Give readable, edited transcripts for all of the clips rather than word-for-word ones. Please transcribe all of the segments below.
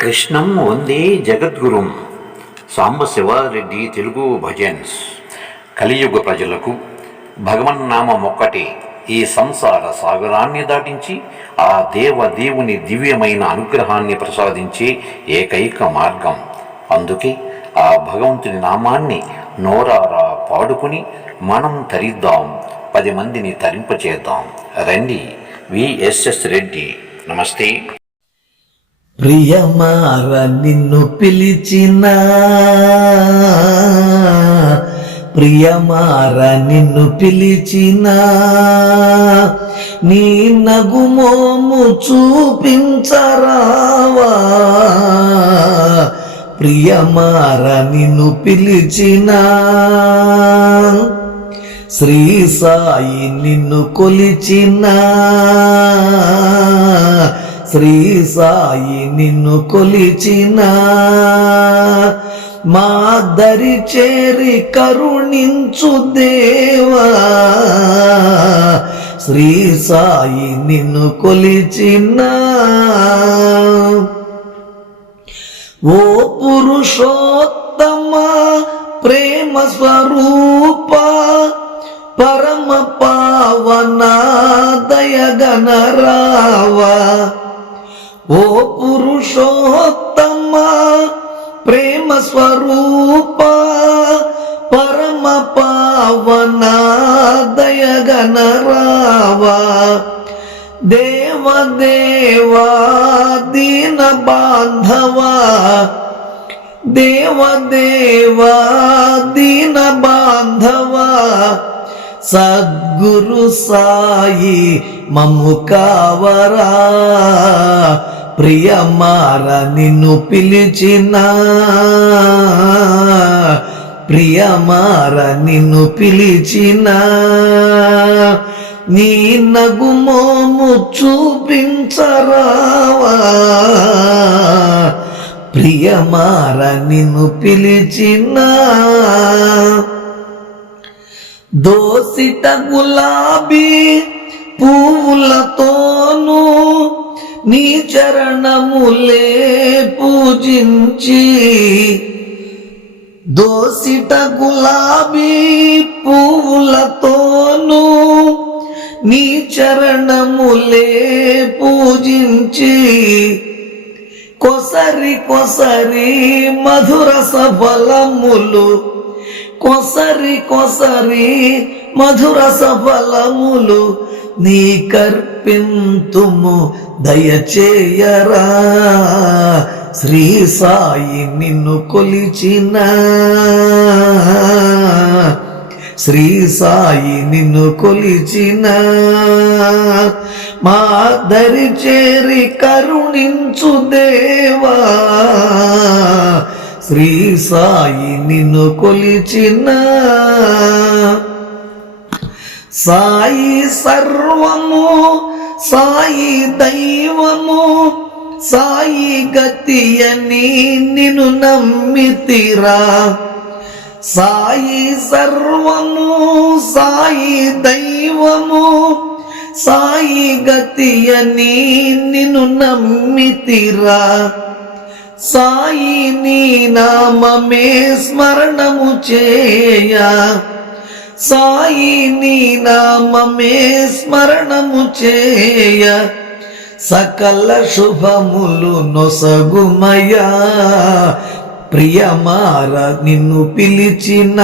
కృష్ణం వందే జగద్గురుం. Sambasiva Reddy Telugu bhajans. కలియుగ ప్రజలకు భగవన్నామం ఒక్కటే ఈ సంసార సాగరాన్ని దాటించి ఆ దేవుని దివ్యమైన అనుగ్రహాన్ని ప్రసాదించే ఏకైక మార్గం. అందుకే ఆ భగవంతుని నామాన్ని నోరారా పాడుకుని మనం తరిద్దాం, 10 మందిని తరింపచేద్దాం. రండి. విఎస్ఎస్ రెడ్డి. నమస్తే. ప్రియమార నిన్ను పిలిచిన, ప్రియమార నిన్ను పిలిచిన, నీ నగుమోము చూపించరావా. ప్రియమార నిన్ను పిలిచిన, శ్రీ సాయి నిన్ను కొలిచిన, శ్రీ సాయి నిన్ను కొలిచిన, మా దరి చేరి కరుణించు దేవా. శ్రీ సాయి నిన్ను కొలిచిన, ఓ పురుషోత్తమ ప్రేమ స్వరూప, పరమ పావన దయగణరావా. ఓ పురుషోత్తమ ప్రేమ స్వరూప, పరమ పావన దయగణరావా. దేవదేవా దీన బాంధవా, దేవదేవా దీన బాంధవా. సద్గురు సాయి మమ్ము కావరా. ప్రియమార నిన్ను పిలిచిన, ప్రియమార నిన్ను పిలిచిన, నీ నగుమోము చూపించరావా. ప్రియమార నిన్ను పిలిచిన, దోసిట గులాబీ పువ్వులతోనూ నీ చరణములే పూజించి, దోసిట గులాబీ పువ్వులతోనూ నీ చరణములే పూజించి, కొసరి కొసరి మధుర సఫలములు, కొసరి కొసరి మధుర సఫలములు నీ కర్పింతుము దయచేయరా. శ్రీ సాయి నిన్ను కొలిచిన, శ్రీ సాయి నిన్ను కొలిచిన, మా దరి చేరి కరుణించు దేవా. శ్రీ సాయి నిన్ను కొలిచిన, సాయి సర్వము, సాయి దైవము, సాయి గతియని నిన్ను నమ్మితిరా. సాయి సర్వము, సాయి దైవము, సాయి గతియని నిన్ను నమ్మితిరా. సాయి నీ నామమే స్మరణము చేయ, సాయి నీ నామమే స్మరణము చేయ, సకల శుభములు నొసగుమయా. ప్రియమార నిన్ను పిలిచిన,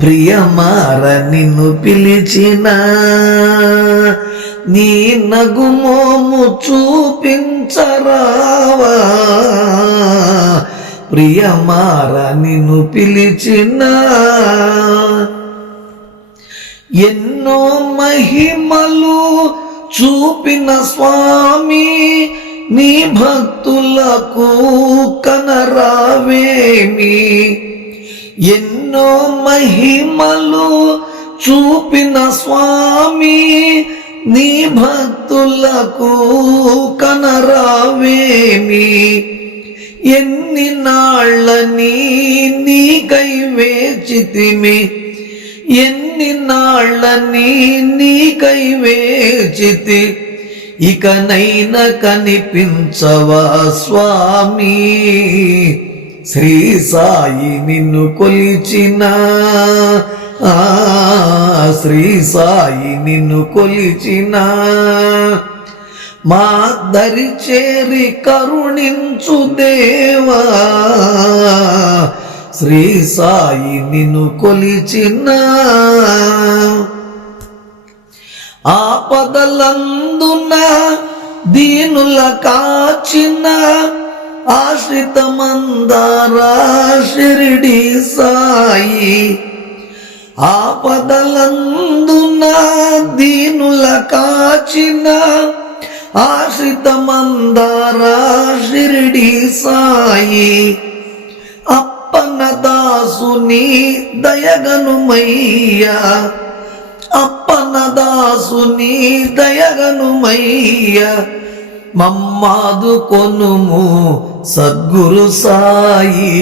ప్రియమార నిన్ను పిలిచిన, నీ నగుమోము చూపించరావా. ప్రియమార నిన్ను పిలిచిన, ఎన్నో మహిమలు చూపిన స్వామి నీ భక్తులకు కనరావేమి. ఎన్నో మహిమలు చూపిన స్వామి నీ భక్తులకు కనరావేమి. ఎన్ని నాళ్ళని నీకై వేచితిమి, ఎన్ని నాళ్ళని నీకై వేచితి, ఇకనైనా కనిపించవా స్వామి, శ్రీ సాయి నిన్ను కొలిచిన, శ్రీ సాయి నిన్ను కొలిచిన, మా దరి చేరి కరుణించు దేవా, శ్రీ సాయి నిన్ను కొలిచిన, ఆపదలందున దీనుల కాచిన, ఆశ్రిత మందారా షిరిడి సాయి, ఆపదలందున దీనుల కాచిన, ఆశ్రిత మందారా షిరిడి సాయి, అప్పన దాసుని దయగనుమయ్యా, అప్పన దాసుని దయగనుమయ్యా, మమ్మాదు కొనుము సద్గురు సాయి,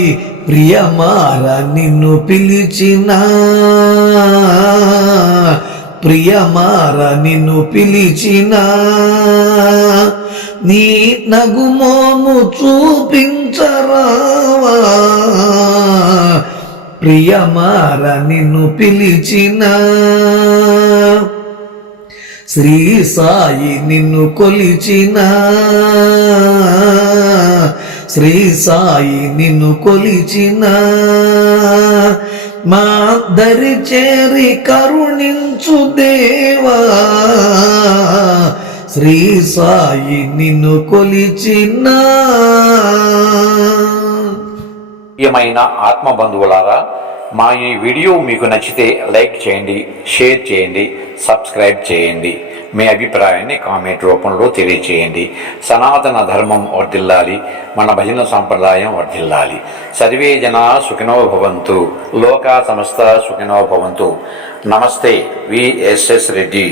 ప్రియమార నిన్ను పిలిచిన, ప్రియమార నిన్ను పిలిచిన, నీ నగుమోము చూపించరావా, ప్రియమార నిన్ను పిలిచిన, శ్రీ సాయి నిన్ను కొలిచిన, శ్రీ సాయి నిన్ను కొలిచిన, మా దరి చేరి కరుణించు దేవా, శ్రీ సాయి నిన్ను కొలిచిన. ప్రియమైన ఆత్మబంధువులారా, మా ఈ వీడియో మీకు నచ్చితే లైక్ చేయండి, షేర్ చేయండి, సబ్స్క్రైబ్ చేయండి. మీ అభిప్రాయాన్ని కామెంట్ రూపంలో తెలియచేయండి. సనాతన ధర్మం వర్ధిల్లాలి, మన భజన సాంప్రదాయం వర్ధిల్లాలి. సర్వే జనా సుఖినో భవంతు, లోకా సమస్త సుఖినో భవంతు. నమస్తే, విఎస్ఎస్ రెడ్డి.